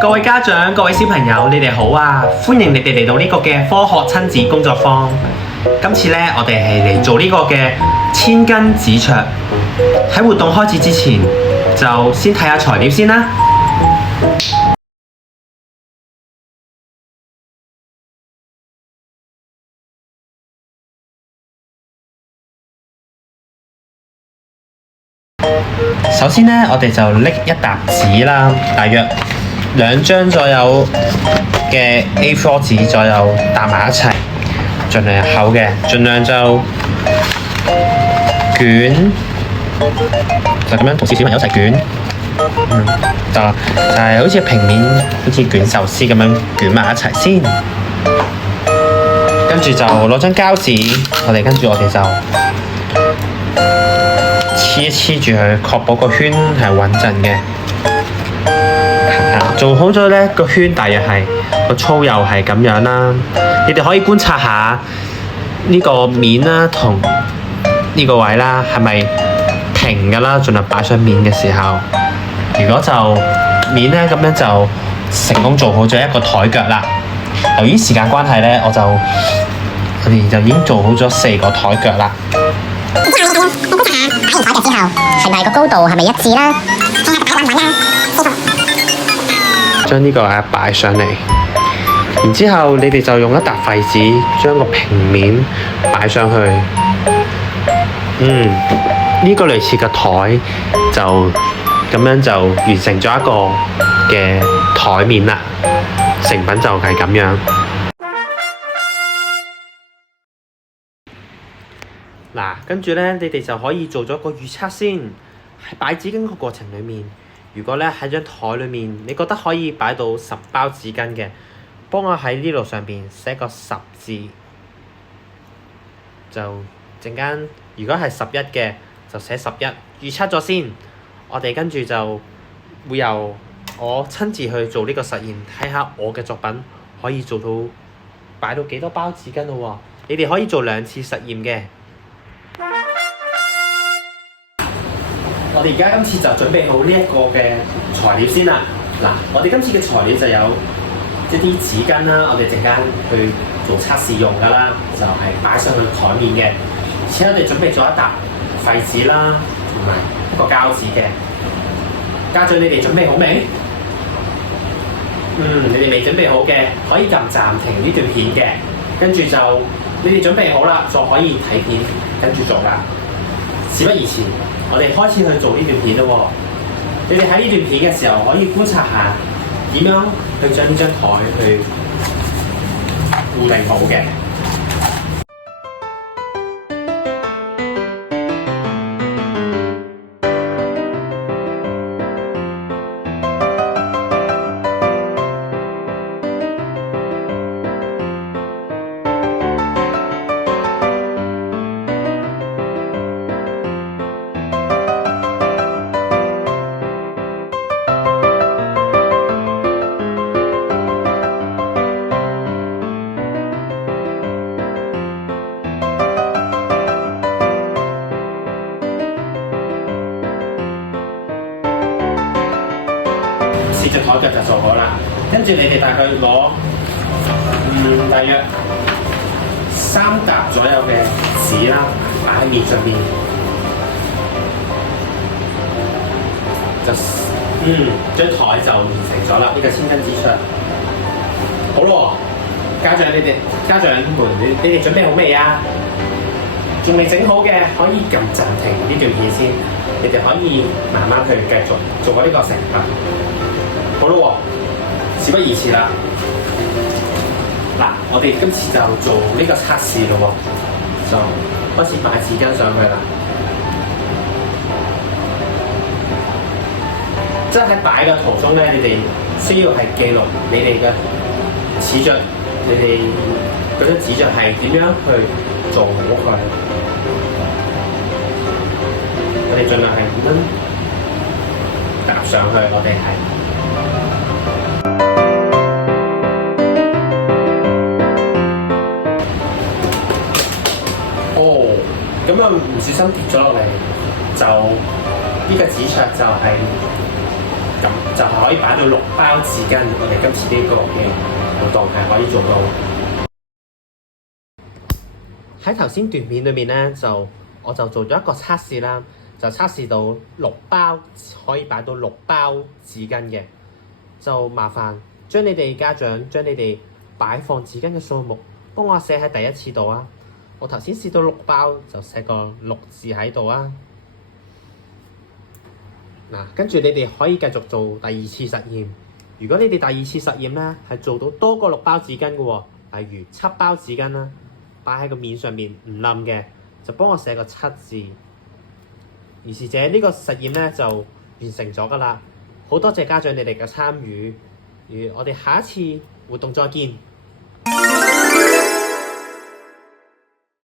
各位家長、各位小朋友，你哋好啊！歡迎你哋嚟到呢個嘅科學親子工作坊。今次呢，我哋係嚟做呢個嘅千斤紙桌。喺活動開始之前，就先睇下材料先啦。首先呢，我哋就拎一沓紙啦，大約2張左右嘅 A4 紙左右搭埋一齊，盡量厚嘅，盡量就捲，就咁樣同小朋友一齊捲，就係好似平面，好似捲壽司咁樣捲埋一齊先。跟住就攞張膠紙，跟住我哋就黐住佢，確保個圈係穩陣嘅。做好咗呢個圈，大約係個粗幼係咁樣啦。你哋可以觀察下呢個面啦，同呢個位啦，係咪平㗎啦？盡量擺上面嘅時候，如果就面呢，咁樣就成功做好咗一個台腳啦。由於時間關係呢，我哋就已經做好咗4個台腳啦。擺完台腳之後，係咪個高度係咪一致啦？睇下擺穩唔穩啦。將呢個擺上嚟，然之後你哋就用一沓廢紙將個平面擺上去。呢個類似嘅台就咁樣就完成咗一個嘅台面啦。成品就係咁樣。嗱，跟住呢，你哋就可以做咗個預測先。喺擺紙巾個過程裡面，如果呢喺張台裡面，你覺得可以擺到10包紙巾嘅，幫我喺呢度上邊寫個10字。就陣間，如果係11嘅，就寫11。預測咗先，我哋跟住就會由我親自去做呢個實驗，睇下我嘅作品可以做到擺到幾多包紙巾咯喎。你哋可以做2次實驗嘅。我哋而家今次就準備好呢一個嘅材料先啦。嗱，我哋今次嘅材料就有一啲紙巾啦，我哋陣間去做測試用㗎啦，就係擺上去台面嘅。而且我哋準備咗一沓廢紙啦，同埋一個膠紙嘅。家長，你哋準備好未？你哋未準備好嘅，可以撳暫停呢段片嘅。跟住就你哋準備好啦，就可以睇片跟住做啦。事不宜遲，我哋開始去做呢段片咯喎。你哋喺呢段片嘅時候，可以觀察下點樣去將呢張台去固定好嘅。隻台腳就做好啦，跟住你哋大概攞大約3沓左右嘅紙啦，擺喺面上邊，就張台就完成咗啦。呢個千斤紙桌，好咯，家長們，你哋準備好未啊？仲未整好嘅，可以撳暫停呢段片先，你哋可以慢慢去繼續做呢個成品。好咯喎，事不宜遲啦。嗱，我哋今次就做呢個測試咯喎，就開始擺紙巾上去啦。即係喺擺嘅途中咧，你哋需要係記錄你哋嘅紙張，你哋嗰張紙張係點樣去做好佢。我哋盡量係點樣搭上去，我哋係。咁啊，唔小心跌咗落嚟，就呢個紙桌就係咁就係可以擺到6包紙巾。我哋今次呢個嘅活動係可以做到。喺頭先段片裏面咧，我就做咗一個測試啦，就測試到6包可以擺到6包紙巾嘅，就麻煩將你哋家長將你哋擺放紙巾嘅數目幫我寫喺第一次度啊！我頭先試到6包，就寫個6字喺度啊！嗱，跟住你哋可以繼續做第二次實驗。如果你哋第二次實驗咧係做到多過6包紙巾嘅喎，例如7包紙巾啦，擺喺個面上面唔冧嘅，就幫我寫個7字。於是者呢個實驗咧就完成咗㗎啦。好多謝家長你哋嘅參與，我哋下一次活動再見。